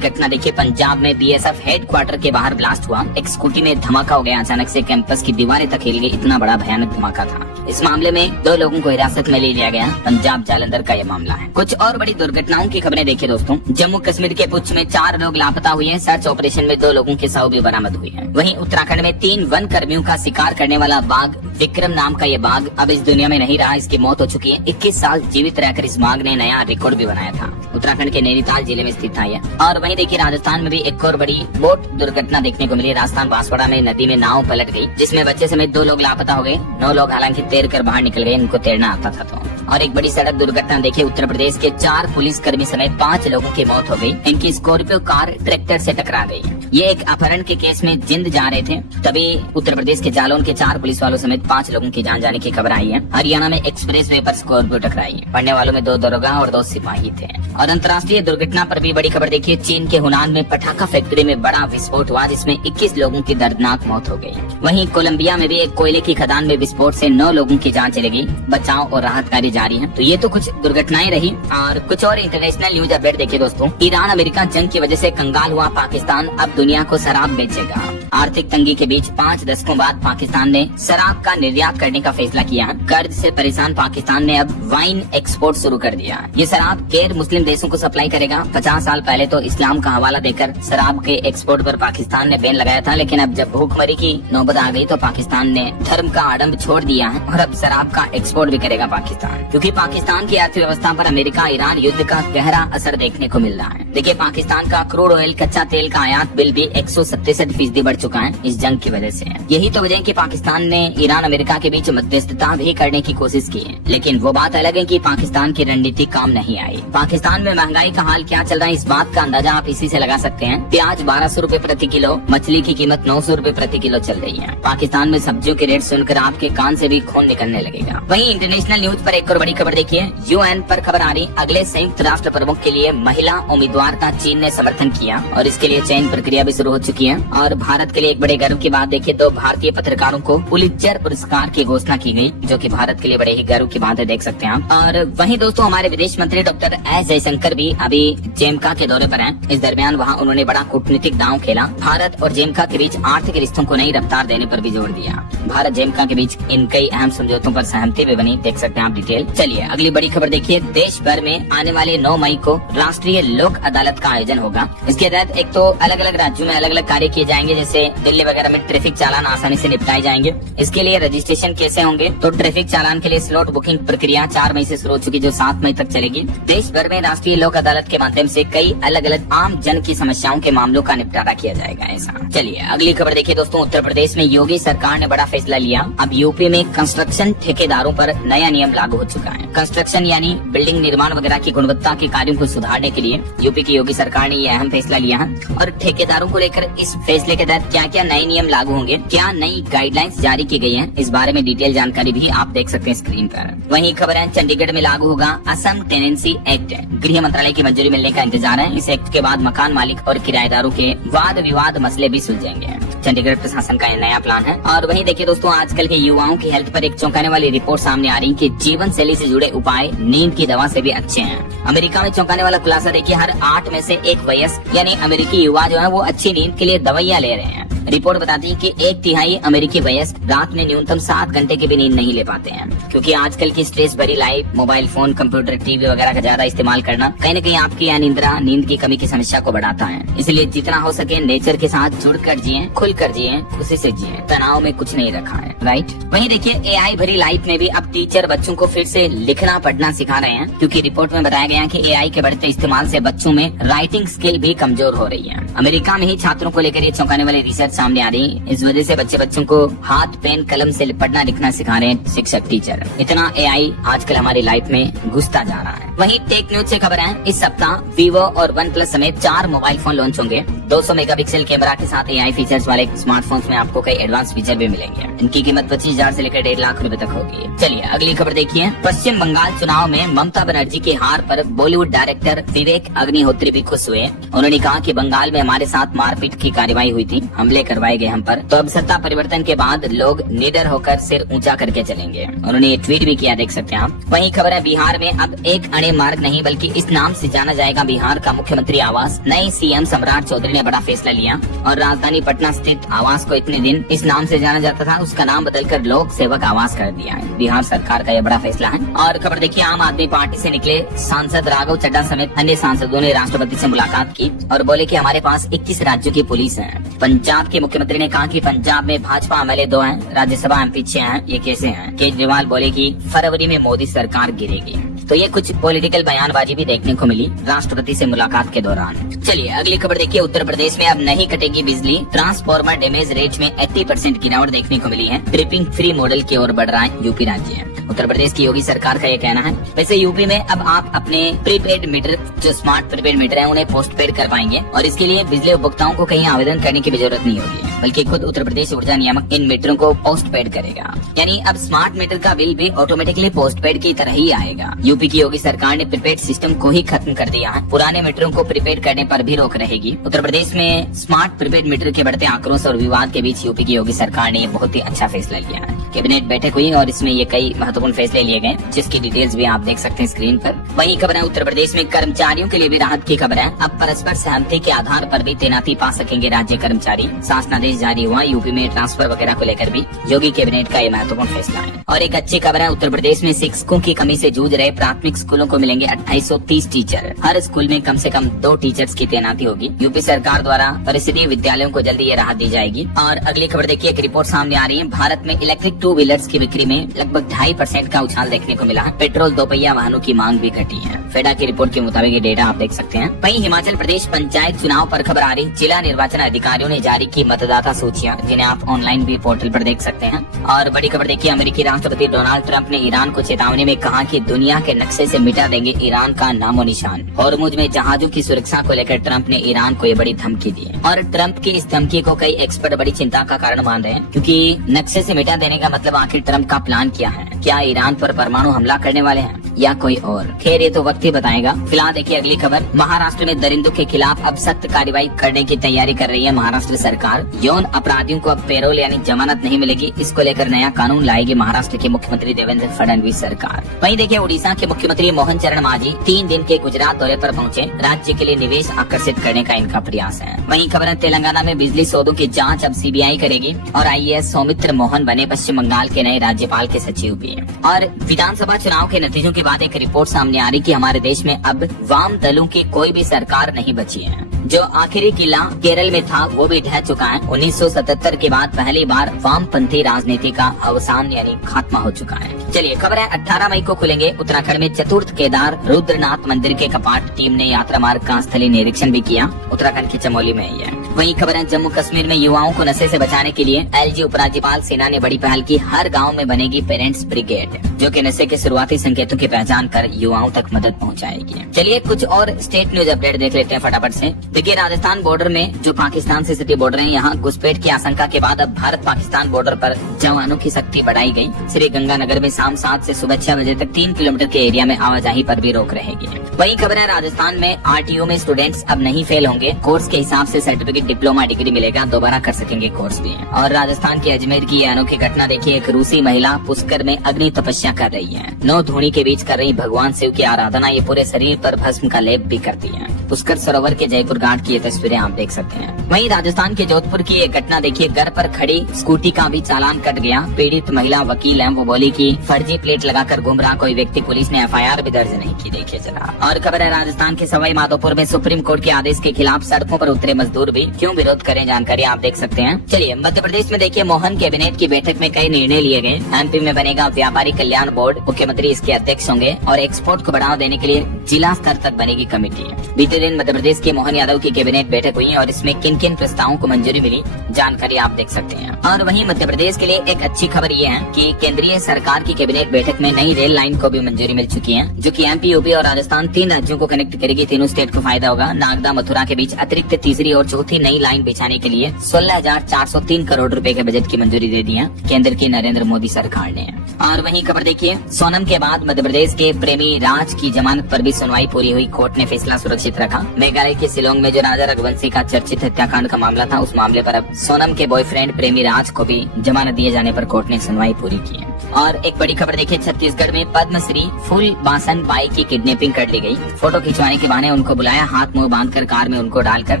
घटना देखिए, पंजाब में बीएसएफ हेडक्वार्टर के बाहर ब्लास्ट हुआ। एक स्कूटी में धमाका हो गया। अचानक से कैंपस की दीवारें तक हिल गई। इतना बड़ा भयानक धमाका था। इस मामले में 2 लोगों को हिरासत में ले लिया गया। पंजाब जालंधर का यह मामला है। कुछ और बड़ी दुर्घटनाओं की खबरें देखिए दोस्तों। जम्मू कश्मीर के पुंछ में 4 लोग लापता हुए हैं। सर्च ऑपरेशन में 2 लोगों के शव भी बरामद हुए हैं। वहीं उत्तराखंड में 3 वन कर्मियों का शिकार करने वाला बाघ विक्रम नाम का ये बाघ अब इस दुनिया में नहीं रहा। इसकी मौत हो चुकी है। 21 साल जीवित रहकर इस बाघ ने नया रिकॉर्ड भी बनाया था। उत्तराखंड के नैनीताल जिले में स्थित था यह। और वहीं देखिए, राजस्थान में भी एक और बड़ी बोट दुर्घटना देखने को मिली। राजस्थान बांसवाड़ा में नदी में नाव पलट गई, जिसमें बच्चे समेत 2 लोग लापता हो गए। 9 लोग हालांकि तैर कर बाहर निकल गए। इनको तैरना आता था तो। और एक बड़ी सड़क दुर्घटना देखिए, उत्तर प्रदेश के 4 पुलिस कर्मी समेत 5 लोगों की मौत हो गई। इनकी स्कॉर्पियो कार ट्रैक्टर से टकरा गई। ये एक अपहरण के केस में जिंद जा रहे थे, तभी उत्तर प्रदेश के जालौन के 4 पुलिस वालों समेत 5 लोगों की जान जाने की खबर आई है। हरियाणा में एक्सप्रेस वे पर स्कॉर्पियो टकराई। पढ़ने वालों में 2 दरोगा और 2 सिपाही थे। और अंतर्राष्ट्रीय दुर्घटना पर भी बड़ी खबर देखिए, चीन के हुनान में पटाखा फैक्ट्री में बड़ा विस्फोट हुआ, जिसमें 21 लोगों की दर्दनाक मौत हो गई। वहीं कोलंबिया में भी एक कोयले की खदान में विस्फोट से 9 लोगों की जान चली गई। बचाव और राहत कार्य जारी है। तो ये तो कुछ दुर्घटनाएं रही। और कुछ और इंटरनेशनल न्यूज अपडेट देखिए दोस्तों। ईरान अमेरिका जंग की वजह से कंगाल हुआ पाकिस्तान अब दुनिया को शराब बेचेगा। आर्थिक तंगी के बीच 5 दशकों बाद पाकिस्तान ने शराब का निर्यात करने का फैसला किया। कर्ज से परेशान पाकिस्तान ने अब वाइन एक्सपोर्ट शुरू कर दिया। ये शराब गैर मुस्लिम देशों को सप्लाई करेगा। 50 साल पहले तो इस्लाम का हवाला देकर शराब के एक्सपोर्ट पर पाकिस्तान ने बैन लगाया था, लेकिन अब जब भूखमरी की नौबत आ गई तो पाकिस्तान ने धर्म का आडंबर छोड़ दिया है और अब शराब का एक्सपोर्ट भी करेगा पाकिस्तान। क्योंकि पाकिस्तान की अर्थव्यवस्था पर अमेरिका ईरान युद्ध का गहरा असर देखने को मिल रहा है। देखिए, पाकिस्तान का क्रूड ऑयल कच्चा तेल का आयात बिल भी 167% बढ़ चुका है इस जंग की वजह से। यही तो वजह है कि पाकिस्तान ने ईरान अमेरिका के बीच मध्यस्थता भी करने की कोशिश की है, लेकिन वो बात अलग है कि पाकिस्तान की रणनीति काम नहीं आई। पाकिस्तान में महंगाई का हाल क्या चल रहा है, इस बात का अंदाजा आप इसी से लगा सकते हैं। प्याज 1200 रुपए प्रति किलो, मछली की कीमत 900 रुपए प्रति किलो चल रही है। पाकिस्तान में सब्जियों के रेट सुनकर आपके कान से भी खून निकलने लगेगा। वहीं इंटरनेशनल न्यूज पर एक और बड़ी खबर देखिए, यूएन पर खबर आ रही, अगले संयुक्त राष्ट्र प्रमुख के लिए महिला उम्मीदवार का चीन ने समर्थन किया और इसके लिए चयन प्रक्रिया भी शुरू हो चुकी है। और भारत के लिए एक बड़े गर्व की बात देखिए, 2 भारतीय पत्रकारों को पुलित्जर पुरस्कार की घोषणा की गई, जो कि भारत के लिए बड़े ही गर्व की बात है, देख सकते हैं आप। और वहीं दोस्तों, हमारे विदेश मंत्री डॉक्टर एस जयशंकर भी अभी जेमका के दौरे पर हैं। इस दरमियान वहां उन्होंने बड़ा कूटनीतिक दांव खेला। भारत और जेमका के बीच आर्थिक रिश्तों को नई रफ्तार देने पर भी जोर दिया। भारत जेमका के बीच इन कई अहम समझौतों पर सहमति भी बनी, देख सकते हैं आप डिटेल। चलिए अगली बड़ी खबर देखिए, देश भर में आने वाले 9 मई को राष्ट्रीय लोक अदालत का आयोजन होगा। इसके तहत एक तो अलग अलग राज्यों में अलग अलग कार्य किए जाएंगे, जैसे दिल्ली वगैरह में ट्रैफिक चालान आसानी से निपटाए जाएंगे। इसके लिए रजिस्ट्रेशन कैसे होंगे, तो ट्रैफिक चालान के लिए स्लॉट बुकिंग प्रक्रिया 4 मई से शुरू हो चुकी, जो 7 मई तक चलेगी। देश भर में राष्ट्रीय लोक अदालत के माध्यम से कई अलग अलग आम जन की समस्याओं के मामलों का निपटारा किया जाएगा। ऐसा चलिए अगली खबर देखिए दोस्तों, उत्तर प्रदेश में योगी सरकार ने बड़ा फैसला लिया। अब यूपी में कंस्ट्रक्शन ठेकेदारों पर नया नियम लागू हो चुका है। कंस्ट्रक्शन यानी बिल्डिंग निर्माण वगैरह की गुणवत्ता के कार्यों को सुधारने के लिए यूपी की योगी सरकार ने यह अहम फैसला लिया है। और ठेकेदारों को लेकर इस फैसले के तहत क्या क्या नए नियम लागू होंगे, क्या नई गाइडलाइंस जारी की गई है, इस बारे में डिटेल जानकारी भी आप देख सकते हैं स्क्रीन पर। वहीं खबर है, चंडीगढ़ में लागू होगा असम टेनेंसी एक्ट। गृह मंत्रालय की मंजूरी मिलने का इंतजार है। इस एक्ट के बाद मकान मालिक और किराएदारों के वाद विवाद मसले भी सुलझेंगे। चंडीगढ़ प्रशासन का यह नया प्लान है। और वहीं देखिए दोस्तों, आजकल के युवाओं की हेल्थ पर एक चौंकाने वाली रिपोर्ट सामने आ रही है कि जीवन शैली से जुड़े उपाय नींद की दवा से भी अच्छे हैं। अमेरिका में चौंकाने वाला खुलासा देखिए, हर 8 में से 1 वयस्क यानी अमेरिकी युवा जो है वो अच्छी नींद के लिए दवाइयाँ ले रहे हैं। रिपोर्ट बताती है कि 1/3 अमेरिकी वयस्क रात में न्यूनतम 7 घंटे की भी नींद नहीं ले पाते हैं, क्योंकि आजकल की स्ट्रेस भरी life, mobile phone, computer, TV वगैरह का ज्यादा इस्तेमाल करना कहीं न कहीं आपकी अनिद्रा, नींद की कमी की समस्या को बढ़ाता है। इसलिए जितना हो सके नेचर के साथ जुड़कर जिए, खुलकर जिए, खुशी से जिए, तनाव में कुछ नहीं रखा है, राइट। वहीं देखिए, एआई भरी लाइफ में भी अब टीचर बच्चों को फिर से लिखना पढ़ना सिखा रहे हैं, क्योंकि रिपोर्ट में बताया गया कि एआई के बढ़ते इस्तेमाल से बच्चों में राइटिंग स्किल भी कमजोर हो रही है। अमेरिका में ही छात्रों को लेकर ये चौंकाने वाली रिसर्च सामने आ रही है। इस वजह से बच्चों को हाथ पेन कलम से पढ़ना लिखना सिखा रहे हैं शिक्षक टीचर। इतना एआई आजकल हमारी लाइफ में घुसता जा रहा है। वहीं टेक न्यूज से खबर है, इस सप्ताह वीवो और वन प्लस समेत 4 मोबाइल फोन लॉन्च होंगे। 200 मेगापिक्सल कैमरा के साथ AI फीचर्स वाले स्मार्टफोन्स में आपको कई एडवांस फीचर भी मिलेंगे। इनकी कीमत 25,000 से लेकर 1.5 लाख रुपए तक होगी। चलिए अगली खबर देखिए। पश्चिम बंगाल चुनाव में ममता बनर्जी की हार पर बॉलीवुड डायरेक्टर विवेक अग्निहोत्री भी खुश हुए। उन्होंने कहा कि बंगाल में हमारे साथ मारपीट की कार्रवाई हुई थी, हमले करवाए गए हम पर, तो अब सत्ता परिवर्तन के बाद लोग निडर होकर सिर ऊंचा करके चलेंगे। उन्होंने ये ट्वीट भी किया, देख सकते हैं आप। वहीं खबर है बिहार में अब एक अणे मार्ग नहीं बल्कि इस नाम से जाना जाएगा बिहार का मुख्यमंत्री आवास। नए CM सम्राट चौधरी ने बड़ा फैसला लिया और राजधानी पटना स्थित आवास को इतने दिन इस नाम से जाना जाता था, उसका नाम बदलकर लोक सेवक आवास कर दिया है। बिहार सरकार का यह बड़ा फैसला है। और खबर देखिए, आम आदमी पार्टी से निकले सांसद राघव चड्ढा समेत अन्य सांसदों ने राष्ट्रपति से मुलाकात की और बोले कि हमारे पास 21 राज्यों की पुलिस है। पंजाब के मुख्यमंत्री ने कहा कि पंजाब में भाजपा MLA 2 हैं, राज्यसभा MP 6 हैं, ये कैसे हैं? केजरीवाल बोले कि फरवरी में मोदी सरकार गिरेगी। तो ये कुछ पॉलिटिकल बयानबाजी भी देखने को मिली राष्ट्रपति से मुलाकात के दौरान। चलिए अगली खबर देखिए। उत्तर प्रदेश में अब नहीं कटेगी बिजली, ट्रांसफार्मर डैमेज रेट में 80% गिरावट देखने को मिली है। ट्रिपिंग फ्री मॉडल की ओर बढ़ रहा है यूपी राज्य। उत्तर प्रदेश की योगी सरकार का ये कहना है। वैसे यूपी में अब आप अपने प्रीपेड मीटर, जो स्मार्ट प्रीपेड मीटर है, उन्हें पोस्ट पेड कर पाएंगे और इसके लिए बिजली उपभोक्ताओं को कहीं आवेदन करने की भी जरूरत नहीं होगी, बल्कि खुद उत्तर प्रदेश ऊर्जा नियामक इन मीटरों को पोस्ट पेड करेगा। यानी अब स्मार्ट मीटर का बिल भी ऑटोमेटिकली पोस्ट पेड की तरह ही आएगा। यूपी की योगी सरकार ने प्रीपेड सिस्टम को ही खत्म कर दिया है। पुराने मीटरों को प्रीपेड करने पर भी रोक रहेगी। उत्तर प्रदेश में स्मार्ट प्रीपेड मीटर के बढ़ते आक्रोश और विवाद के बीच यूपी की योगी सरकार ने बहुत ही अच्छा फैसला लिया है। कैबिनेट बैठक हुई और इसमें ये कई महत्वपूर्ण फैसले लिए गए, जिसकी डिटेल्स भी आप देख सकते हैं स्क्रीन पर। वही खबर है उत्तर प्रदेश में कर्मचारियों के लिए भी राहत की खबर है। अब परस्पर सहमति के आधार पर भी तैनाती पा सकेंगे राज्य कर्मचारी। शासनादेश जारी हुआ। यूपी में ट्रांसफर वगैरह को लेकर भी योगी कैबिनेट का ये महत्वपूर्ण फैसला है। और एक अच्छी खबर है, उत्तर प्रदेश में शिक्षकों की कमी से जूझ रहे प्राथमिक स्कूलों को मिलेंगे 2830 टीचर। हर स्कूल में कम से कम 2 टीचर्स की तैनाती होगी। यूपी सरकार द्वारा परिषदीय विद्यालयों को जल्दी ये राहत दी जाएगी। और अगली खबर देखिए, एक रिपोर्ट सामने आ रही है। भारत में इलेक्ट्रिक 2 व्हीलर्स की बिक्री में लगभग 2.5% का उछाल देखने को मिला है। पेट्रोल 2 पहिया वाहनों की मांग भी घटी है। फेडा की रिपोर्ट के मुताबिक ये डेटा आप देख सकते हैं। वहीं हिमाचल प्रदेश पंचायत चुनाव पर खबर आ रही। जिला निर्वाचन अधिकारियों ने जारी की मतदाता सूचियां, जिन्हें आप ऑनलाइन भी पोर्टल पर देख सकते हैं। और बड़ी खबर देखिए, अमेरिकी राष्ट्रपति डोनाल्ड ट्रंप ने ईरान को चेतावनी में कहा कि दुनिया के नक्शे से मिटा देंगे ईरान का नामो निशान। हॉर्मुज में जहाजों की सुरक्षा को लेकर ट्रंप ने ईरान को ये बड़ी धमकी दी है। और ट्रंप की इस धमकी को कई एक्सपर्ट बड़ी चिंता का कारण मान रहे हैं, क्योंकि नक्शे से मिटा देने का मतलब आखिर ट्रंप का प्लान क्या है? क्या ईरान पर परमाणु हमला करने वाले हैं या कोई और? खैर ये तो वक्त ही बताएगा। फिलहाल देखिए अगली खबर। महाराष्ट्र में दरिंदों के खिलाफ अब सख्त कार्रवाई करने की तैयारी कर रही है महाराष्ट्र सरकार। यौन अपराधियों को अब पैरोल यानी जमानत नहीं मिलेगी। इसको लेकर नया कानून लाएगी महाराष्ट्र के मुख्यमंत्री देवेंद्र फडणवीस सरकार। वहीं देखिए, उड़ीसा के मुख्यमंत्री मोहन चरण मांझी 3 दिन के गुजरात दौरे पर पहुंचे। राज्य के लिए निवेश आकर्षित करने का इनका प्रयास है। वहीं खबर है, तेलंगाना में बिजली सौदों की जाँच अब CBI करेगी और IAS सौमित्र मोहन बने पश्चिम बंगाल के नए राज्यपाल के सचिव भी हैं। और विधानसभा चुनाव के नतीजों के बाद एक रिपोर्ट सामने आ रही कि हमारे देश में अब वाम दलों की कोई भी सरकार नहीं बची है। जो आखिरी किला केरल में था वो भी ढह चुका है। 1977 के बाद पहली बार वामपंथी राजनीति का अवसान यानी खात्मा हो चुका है। चलिए खबर है, 18 मई को खुलेंगे उत्तराखंड में चतुर्थ केदार रुद्रनाथ मंदिर के कपाट। टीम ने यात्रा मार्ग का स्थलीय निरीक्षण भी किया। उत्तराखंड के चमोली में ही है। वहीं खबर है, जम्मू कश्मीर में युवाओं को नशे से बचाने के लिए LG उपराज्यपाल सेना ने बड़ी पहल की। हर गांव में बनेगी पेरेंट्स ब्रिगेड, जो कि नशे के शुरुआती संकेतों की पहचान कर युवाओं तक मदद पहुंचाएगी। चलिए कुछ और स्टेट न्यूज अपडेट देख लेते हैं फटाफट से। देखिए, राजस्थान बॉर्डर में जो पाकिस्तान से सटी बॉर्डर है, यहाँ घुसपैठ की आशंका के बाद अब भारत पाकिस्तान बॉर्डर पर जवानों की सख्ती बढ़ाई गई। श्री गंगानगर में शाम 7 से सुबह 6 बजे तक 3 किलोमीटर के एरिया में आवाजाही पर भी रोक रहेगी। वहीं खबर है, राजस्थान में RTO में स्टूडेंट्स अब नहीं फेल होंगे। कोर्स के हिसाब से सर्टिफिकेट डिप्लोमा डिग्री मिलेगा, दोबारा कर सकेंगे कोर्स भी। और राजस्थान के अजमेर की अनोखी घटना देखिए। एक रूसी महिला पुष्कर में अग्नि तपस्या कर रही है। 9 धूनी के बीच कर रही भगवान शिव की आराधना। ये पूरे शरीर पर भस्म का लेप भी करती है। पुष्कर सरोवर के जयपुर घाट की ये तस्वीरें आप देख सकते हैं। वहीं राजस्थान के जोधपुर की एक घटना देखिए। घर पर खड़ी स्कूटी का भी चालान कट गया। पीड़ित महिला वकील है, वो बोली कि फर्जी प्लेट लगाकर घूम रहा कोई व्यक्ति। पुलिस ने FIR भी दर्ज नहीं की। देखिए जरा। और खबर है, राजस्थान के सवाई माधोपुर में सुप्रीम कोर्ट के आदेश के खिलाफ सड़कों पर उतरे मजदूर भी। क्यों विरोध करें, जानकारी आप देख सकते हैं। चलिए मध्य प्रदेश में देखिए, मोहन कैबिनेट की बैठक में कई निर्णय लिए गए। MP में बनेगा व्यापारी कल्याण बोर्ड, मुख्यमंत्री इसके अध्यक्ष होंगे। और एक्सपोर्ट को बढ़ावा देने के लिए जिला स्तर तक बनेगी कमेटी। बीते दिन मध्य प्रदेश के मोहन यादव की कैबिनेट बैठक हुई और इसमें किन किन प्रस्तावों को मंजूरी मिली, जानकारी आप देख सकते हैं। और वहीं मध्य प्रदेश के लिए एक अच्छी खबर ये है कि केंद्रीय सरकार की कैबिनेट बैठक में नई रेल लाइन को भी मंजूरी मिल चुकी है, जो कि MP, UP और राजस्थान 3 राज्यों को कनेक्ट करेगी। तीनों स्टेट को फायदा होगा। नागदा मथुरा के बीच अतिरिक्त तीसरी और चौथी नई लाइन बिछाने के लिए 16,403 करोड़ रुपए के बजट की मंजूरी दे दी है केंद्र की नरेंद्र मोदी सरकार ने। और वहीं खबर देखिए, सोनम के बाद मध्य प्रदेश के प्रेमी राज की जमानत पर भी सुनवाई पूरी हुई, कोर्ट ने फैसला सुरक्षित रखा। मेघालय के शिलोंग में जो राजा रघुवंशी का चर्चित हत्याकांड का मामला था, उस मामले पर अब सोनम के बॉयफ्रेंड प्रेमी राज को भी जमानत दिए जाने पर कोर्ट ने सुनवाई पूरी की है। और एक बड़ी खबर देखिए, छत्तीसगढ़ में पद्मश्री फूलबासन बाई की किडनैपिंग कर ली गई। फोटो खिंचवाने के बहाने उनको बुलाया, हाथ मुंह बांधकर कार में उनको डालकर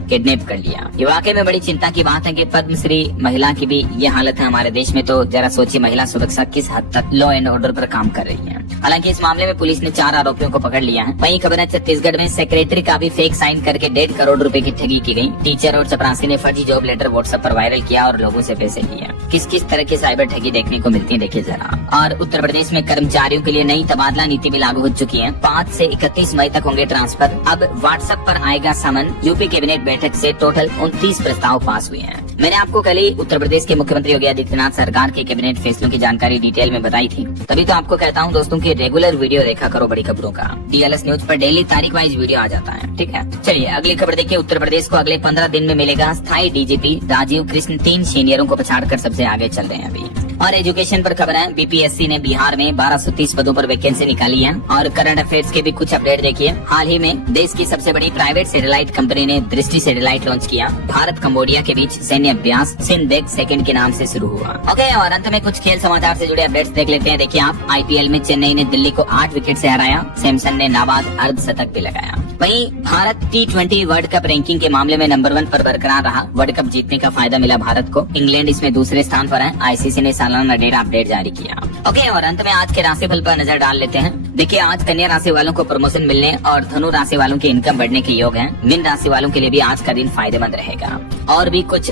किडनैप कर लिया। ये वाकई में बड़ी चिंता की बात है कि पद्मश्री महिला की भी ये हालत है हमारे देश में, तो जरा सोचिए महिला सुरक्षा किस हद तक लॉ एंड ऑर्डर पर काम कर रही है। हालांकि इस मामले में पुलिस ने 4 आरोपियों को पकड़ लिया है। वहीं खबर है, छत्तीसगढ़ में सेक्रेटरी का भी फेक साइन करके 1.5 करोड़ रुपए की ठगी की गई। टीचर और चपरासी ने फर्जी जॉब लेटर व्हाट्सएप पर वायरल किया और लोगों से पैसे लिए। किस किस तरह की साइबर ठगी देखने को मिलती है, देखिए जरा। और उत्तर प्रदेश में कर्मचारियों के लिए नई तबादला नीति भी लागू हो चुकी है। 5 से 31 मई तक होंगे ट्रांसफर। अब व्हाट्सएप पर आएगा समन। यूपी कैबिनेट बैठक से टोटल 29 प्रस्ताव पास हुए हैं। मैंने आपको कल ही उत्तर प्रदेश के मुख्यमंत्री योगी आदित्यनाथ सरकार के कैबिनेट फैसलों की जानकारी डिटेल में बताई थी। तभी तो आपको कहता हूं दोस्तों कि रेगुलर वीडियो देखा करो बड़ी खबरों का। DLS न्यूज पर डेली तारीख वाइज वीडियो आ जाता है, ठीक है। चलिए अगली खबर देखिए, उत्तर प्रदेश को अगले 15 दिन में मिलेगा स्थायी DGP। राजीव कृष्ण 3 सीनियरों को पछाड़कर सबसे आगे चल रहे हैं अभी। और एजुकेशन पर खबर है, BPSC ने बिहार में 1230 पदों पर वैकेंसी निकाली है। और करंट अफेयर्स के भी कुछ अपडेट देखिए। हाल ही में देश की सबसे बड़ी प्राइवेट सैटेलाइट कंपनी ने दृष्टि सैटेलाइट लॉन्च किया। भारत कंबोडिया के बीच सैन्य अभ्यास सिंधबेक सेकंड के नाम से शुरू हुआ। ओके, और अंत में कुछ खेल समाचार से जुड़े अपडेट्स देख लेते हैं। देखिए आप, IPL में चेन्नई ने दिल्ली को 8 विकेट से हराया। सैमसन ने नाबाद अर्धशतक भी लगाया। वहीं Bharat T20 world cup ranking के मामले में नंबर 1 पर बरकरार रहा। वर्ल्ड कप जीतने का फायदा मिला भारत को। इंग्लैंड इसमें दूसरे स्थान पर है। ICC ने सालाना डेटा अपडेट जारी किया। ओके, और अंत में आज के राशिफल पर नजर डाल लेते हैं। देखिए आज कन्या राशि वालों को प्रमोशन मिलने और धनु राशि वालों की इनकम बढ़ने के योग है। मीन राशि वालों के लिए भी आज का दिन फायदेमंद रहेगा। और भी कुछ